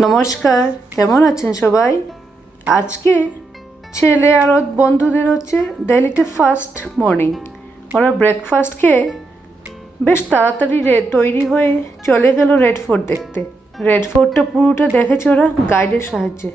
নমস্কার, কেমন আছেন সবাই? আজকে ছেলে আর ওর বন্ধুদের হচ্ছে দিল্লিতে ফার্স্ট মর্নিং। ওরা ব্রেকফাস্ট খেয়ে বেশ তাড়াতাড়ি তৈরি হয়ে চলে গেল রেড ফোর্ট দেখতে। রেড ফোর্টটা পুরোটা দেখেছে ওরা গাইডের সাহায্যে।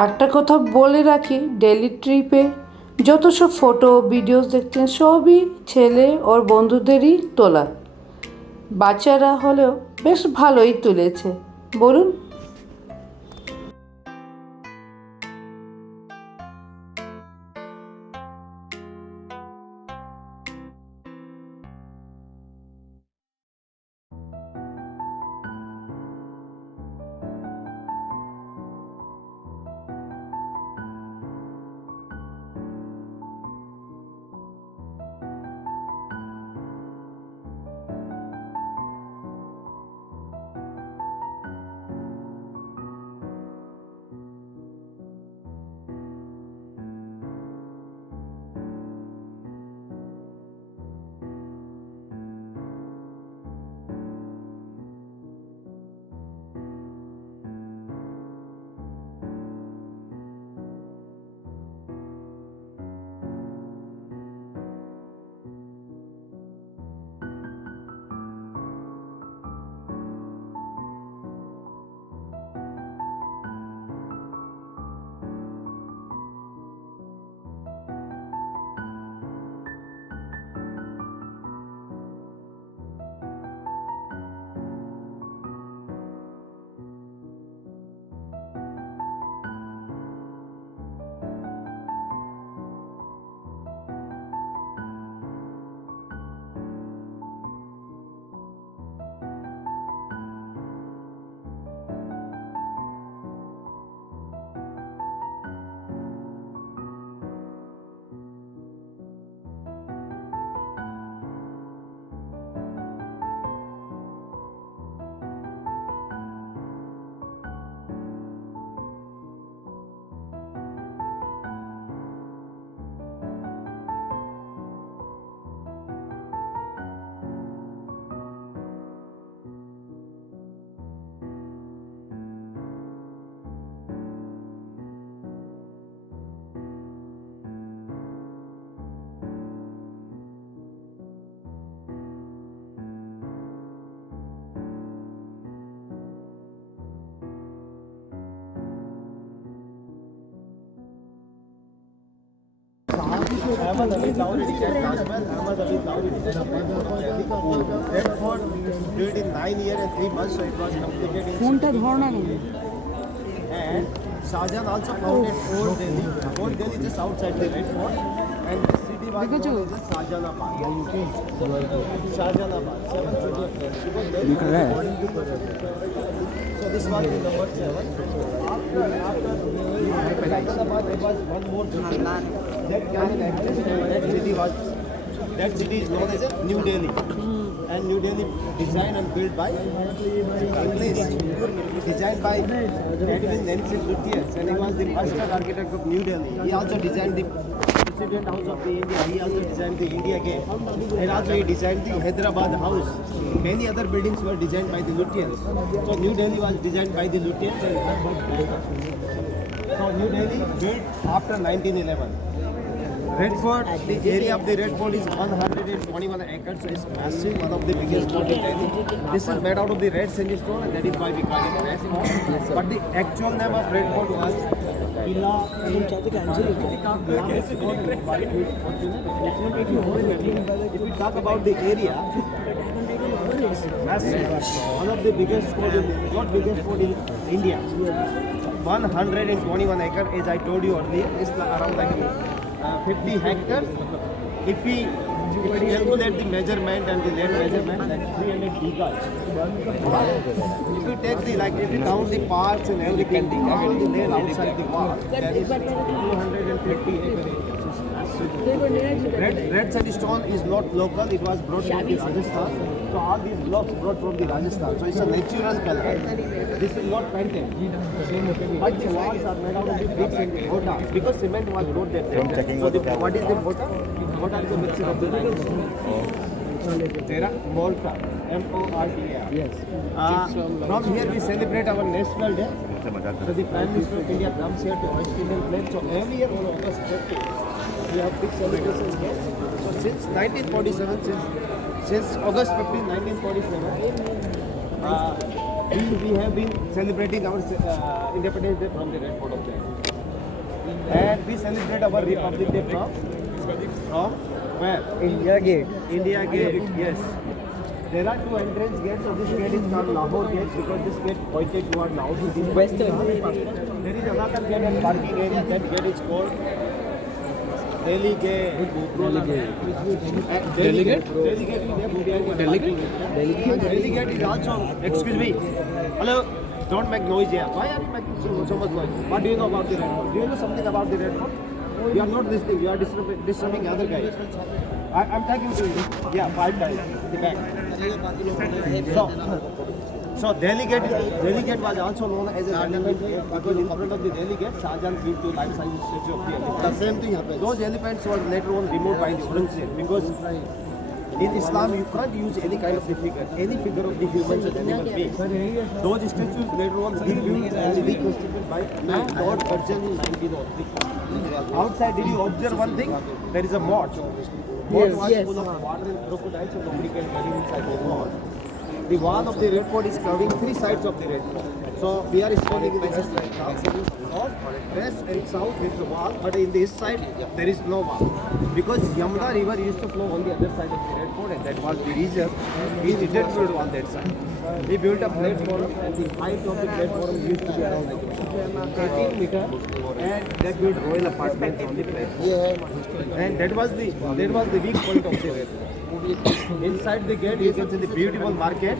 আরেকটা কথা বলে রাখি, দিল্লি ট্রিপে যত সব ফটো ভিডিওস দেখছেন সবই ছেলে ওর বন্ধুদেরই তোলা। বাচ্চারা হলেও বেশ ভালোই তুলেছে, বলুন। Ahmad Ali Lowry designed Taj Mahal. Ahmad Ali Lowry designed Red Fort built in 9 years and 3 months, so it was completed in. And Shahjahan also founded Old Delhi. Old Delhi just outside the Red Fort, and the city was known as Shahjahanabad. Shahjahanabad, 7th city of Delhi. So this was the number 7. After Shahjahanabad, there was one more city. That city is known as New Delhi. And New Delhi designed and built by English, designed by Edwin Nensit Luthiers, and he was the master architect of New Delhi. He also designed the President House of the India. He also designed the India Gate, and also he designed the Hyderabad House. Many other buildings were designed by the Luthiers. So New Delhi was designed by the Luthiers. So New Delhi built after 1911. Red Fort, the area of the Red Fort is 121 acres, so it's massive, one of the biggest fort in Delhi. This is made out of the red sandstone, and that is why we call it Red Fort. But the actual name of Red Fort was Illa. If we talk about the area, it's massive. One of the biggest fort in, not biggest fort in India. 121 acres, as I told you earlier, is around like 50 hectares, if we calculate the measurement and the land measurement, that's 300 bighas. If you take the, like, if you count the parts and everything, all the land outside the wall, that is 250 acres. Red sandstone is not local, it was brought from the Rajasthan. So all these blocks brought from the Rajasthan. So it's a natural color. This is not painted. But the walls are made out of the bricks and mortar. Because cement was not that time. So what is the mortar? Mortar is a mixture of the limestone. Terra Mortar. M-O-R-T-A. Yes. From here we celebrate our National Day. So the Prime Minister of India comes here to hoist Indian flag. So every year on August 30, we have big celebrations here. So since 1947, since August 15, 1947, we have been celebrating our Independence Day from the Red Fort of there. And we celebrate our Republic Day from where? India Gate. India Gate, yes. There are two entrance gates, so this gate is called Lahore Gate because this gate pointed toward Lahore City. Western. There is another gate and parking area, that gate is called Delhi Gate. Delhi Gate? Delhi Gate is also, excuse me, hello, don't make noise here. Why are you making so much noise? What do you know about the Red Fort? Do you know something about the Red Fort? You are not listening, you are disturbing other guys. I'm talking to you. Yeah, 5 times. The back. So Delhi Gate was also known as a elephant gate because in front of the Delhi Gate, Shah Jahan built two life-size statue of the elephant. The same thing happened. Those elephants were later on removed by the Aurangzeb because in Islam you can't use any kind of the figure, any figure of the humans and animal beings. Those statues later on rebuilt and reconstructed by Lord Curzon in 1903. Outside, did you observe one thing? There is a moat. Moat was full of water and crocodiles, so nobody can get inside the moat. The wall of the Red Fort is covering 3 sides of the Red Fort. So we are standing in the east right now. North, west and south is the wall, but in the east side there is no wall. Because Yamuna river used to flow on the other side of the Red Fort and that was the reason we didn't build on that side. We built a platform and the height of the platform used to be around like 18 meters and that built royal apartment on the platform. And that was the weak point of the Red Fort. Inside the gate you can see the beautiful market.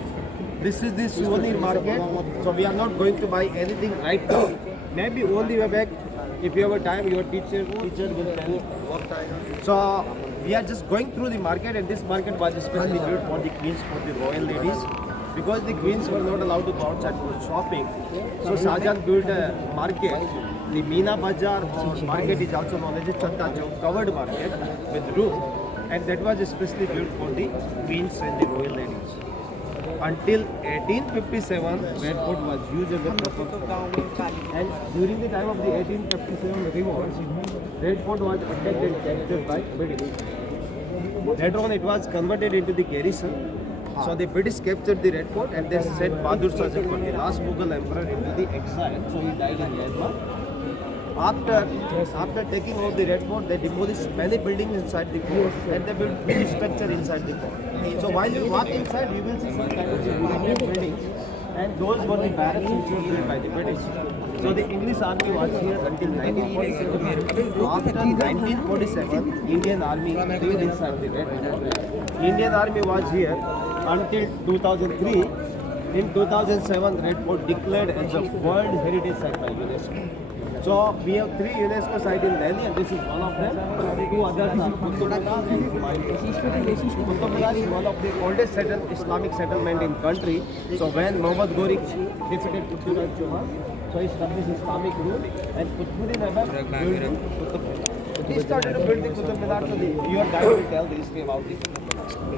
This is the souvenir market. So we are not going to buy anything right now. Maybe only way back, if you have a time, your teacher will tell what time. So we are just going through the market and this market was especially built for the queens, for the royal ladies. Because the queens were not allowed to go outside for shopping. So Shah Jahan built a market. The Meena Bazaar market is also known as a Chatta Chowk, covered market with roof. And that was especially built for the queens and the royal ladies. Until 1857, Red Fort was used as a proper fort. And during the time of the 1857 revolt, Red Fort was attacked and captured by British. Later on, it was converted into the garrison. So the British captured the Red Fort and they sent Bahadur Shah Zafar, the last Mughal emperor, into the exile. So he died in Myanmar. After taking over the Red Fort, they demolished many buildings inside the fort and they built big structure inside the fort. So while you walk inside, you will see some kind of European buildings, and those were the barracks which were built by the British. So the English army was here until 1947. After 1947, Indian army stayed inside the Red Fort. Indian army was here until 2003. In 2007, Red Fort declared as a World Heritage Site by UNESCO. So we have 3 UNESCO sites in Delhi and this is one of them. 2 others are Qutub Minar and Humayun. Qutub Minar is one of the oldest Islamic settlement in country. So when Muhammad Ghori defeated Qutb al-Juma, so he established Islamic rule and Qutbuddin Aibak built Qutub Minar. He started to build the Qutub Minar, so your guide will tell the history about the Qutub Minar.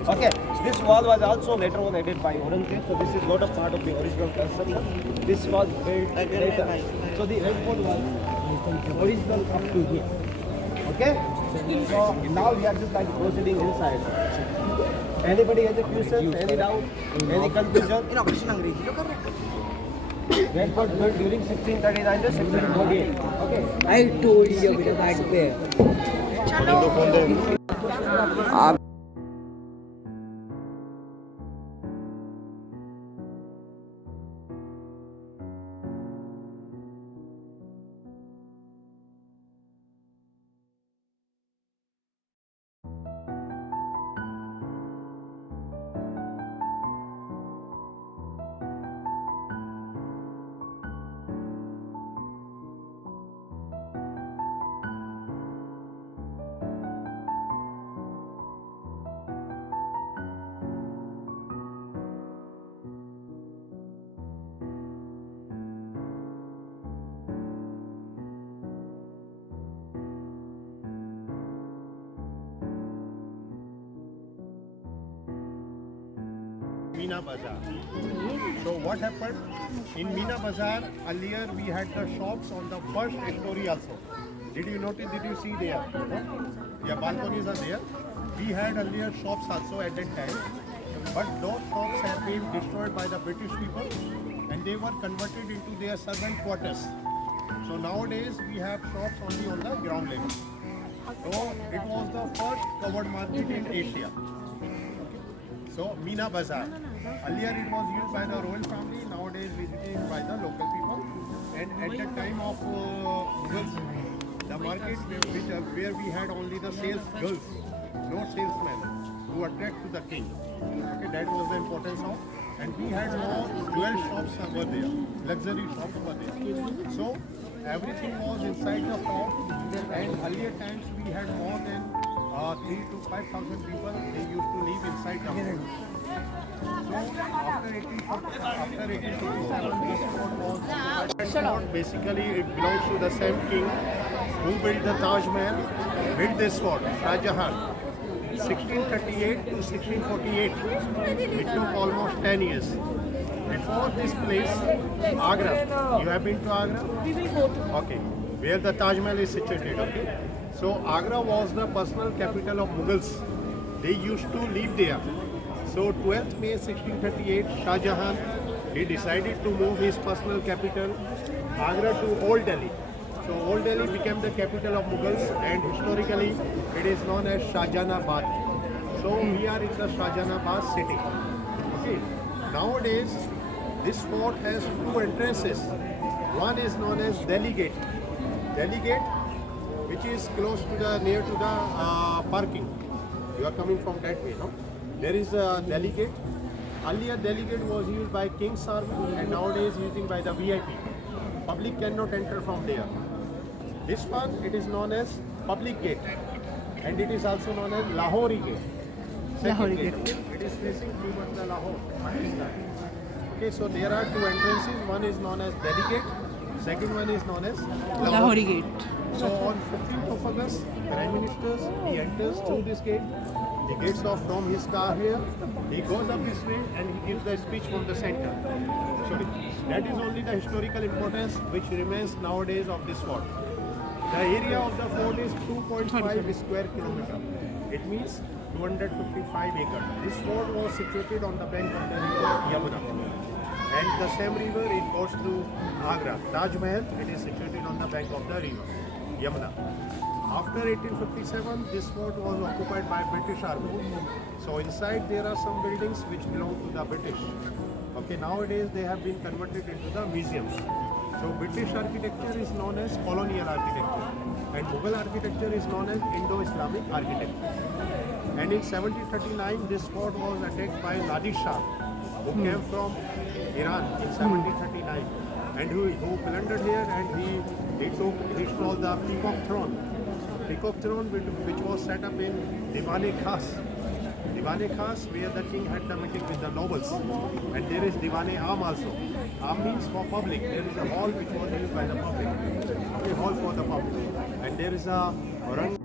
Okay, this wall was also later on added by Aurangzeb, so this is not a part of the original construction. This was built later. So the Red Fort was original up to here. Okay? So now we are just like proceeding inside. Anybody has a question? Any doubt? Any confusion? Red Fort built during 1639 to 1648. Okay. I told you back there. Meena Bazaar. So what happened? In Meena Bazaar, earlier we had the shops on the first story also. Did you notice, did you see there? No? Yeah, balconies are there. We had earlier shops also at that time. But those shops have been destroyed by the British people and they were converted into their servant quarters. So nowadays we have shops only on the ground level. So it was the first covered market in Asia. So Meena Bazaar. Earlier it was used by the royal family, nowadays visited by the local people. And at the time of Mughals, the market where we had only the sales girls, no salesmen, to attract to the king. Okay, that was the importance of. And we had more jewel shops were there, luxury shops were there. So everything was inside the fort. And earlier times we had more than 3,000 to 5,000 people. They used to live inside the fort. So after 1857, this fort was occupied. Basically, it belongs to the same king who built the Taj Mahal, built this fort, Shah Jahan. 1638 to 1648, it took almost 10 years. Before this place, Agra, you have been to Agra? We will go to. Okay, where the Taj Mahal is situated, okay? So Agra was the personal capital of Mughals. They used to live there. So 12th May 1638, Shah Jahan, he decided to move his personal capital, Agra, to Old Delhi. So Old Delhi became the capital of Mughals and historically it is known as Shahjahanabad. So we are in the Shahjahanabad city. Okay. Nowadays this fort has two entrances. One is known as Delhi Gate. Delhi Gate, which is close to the near to the parking. You are coming from that way, no? There is a Delhi Gate. Earlier Delhi Gate was used by King's Army and nowadays used by the VIP. Public cannot enter from there. This one, it is known as Public Gate and it is also known as Lahori Gate. Lahori Gate. It is facing towards the Lahore, Pakistan. Okay, so there are two entrances. One is known as Delhi Gate. Second one is known as Lahori Gate. So on 15th of August, Prime Minister, he enters through this gate. He gets off from his car here. He goes up this way and he gives the speech from the center. Sorry, that is only the historical importance which remains nowadays of this fort. The area of the fort is 2.5 square kilometer. It means 255 acres. This fort was situated on the bank of the river Yamuna. And the same river, it goes to Agra. Taj Mahal, it is situated on the bank of the river Yamuna. After 1857, this fort was occupied by British Army. So inside there are some buildings which belong to the British. Okay, nowadays they have been converted into the museums. So British architecture is known as colonial architecture and Mughal architecture is known as Indo-Islamic architecture. And in 1739, this fort was attacked by Nadir Shah, who came from Iran in 1739 and who plundered here and he stole the Peacock Throne. Peacock Throne which was set up in Diwan-e Khas. Diwan-e Khas where the king had the meeting with the nobles. And there is Diwan-e Aam also. Aam means for public. There is a hall which was used by the public. A hall for the public. And there is a Rang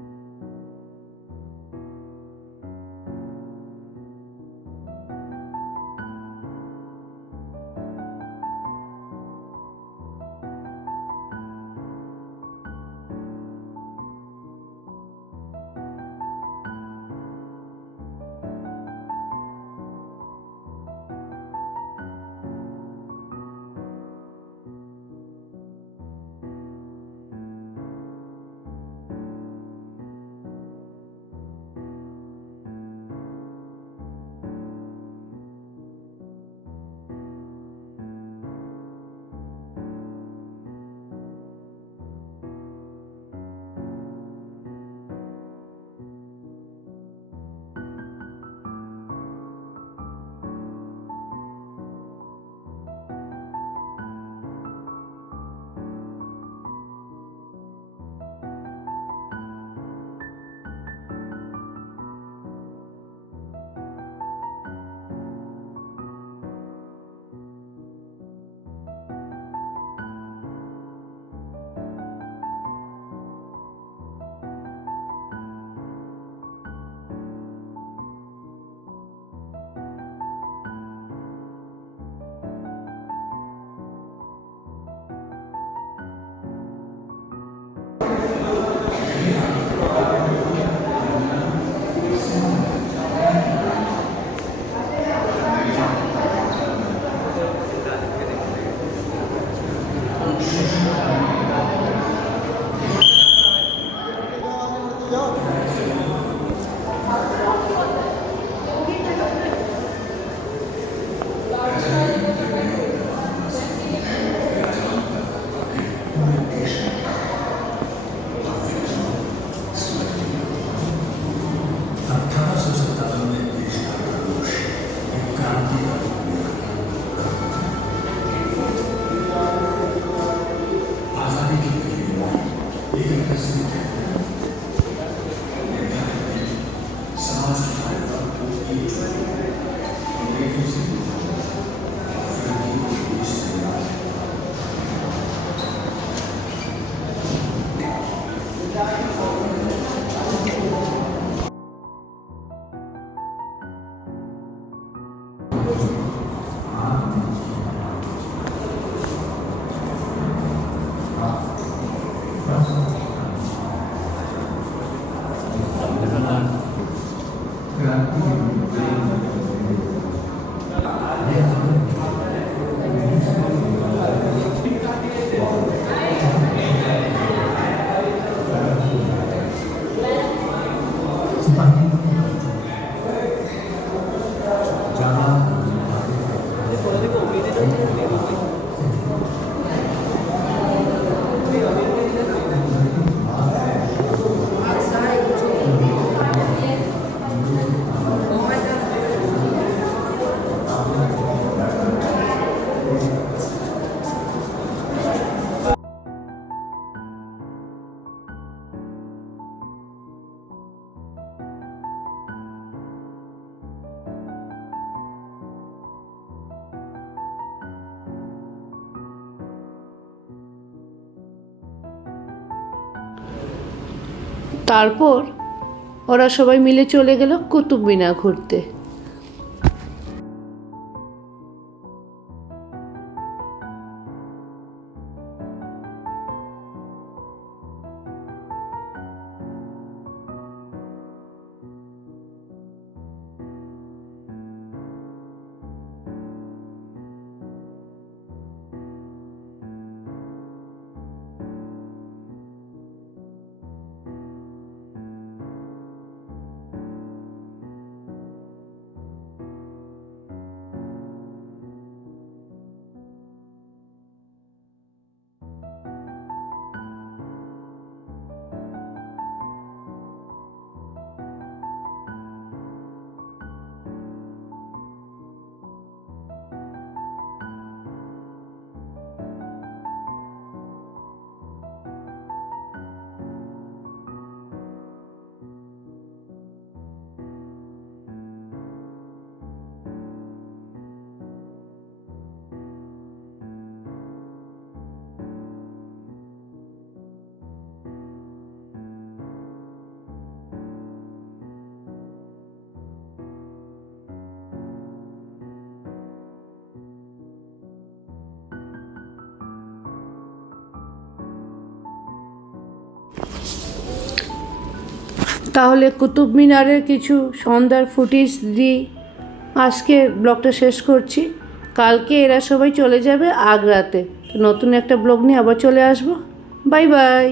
তারপর ওরা সবাই মিলে চলে গেল কুতুব মিনার ঘুরতে। তাহলে কুতুব মিনারের কিছু সন্ধ্যার ফুটেজ দিয়ে আজকে ব্লগটা শেষ করছি। কালকে এরা সবাই চলে যাবে আগ্রাতে। নতুন একটা ব্লগ নিয়ে আবার চলে আসবো। Bye bye.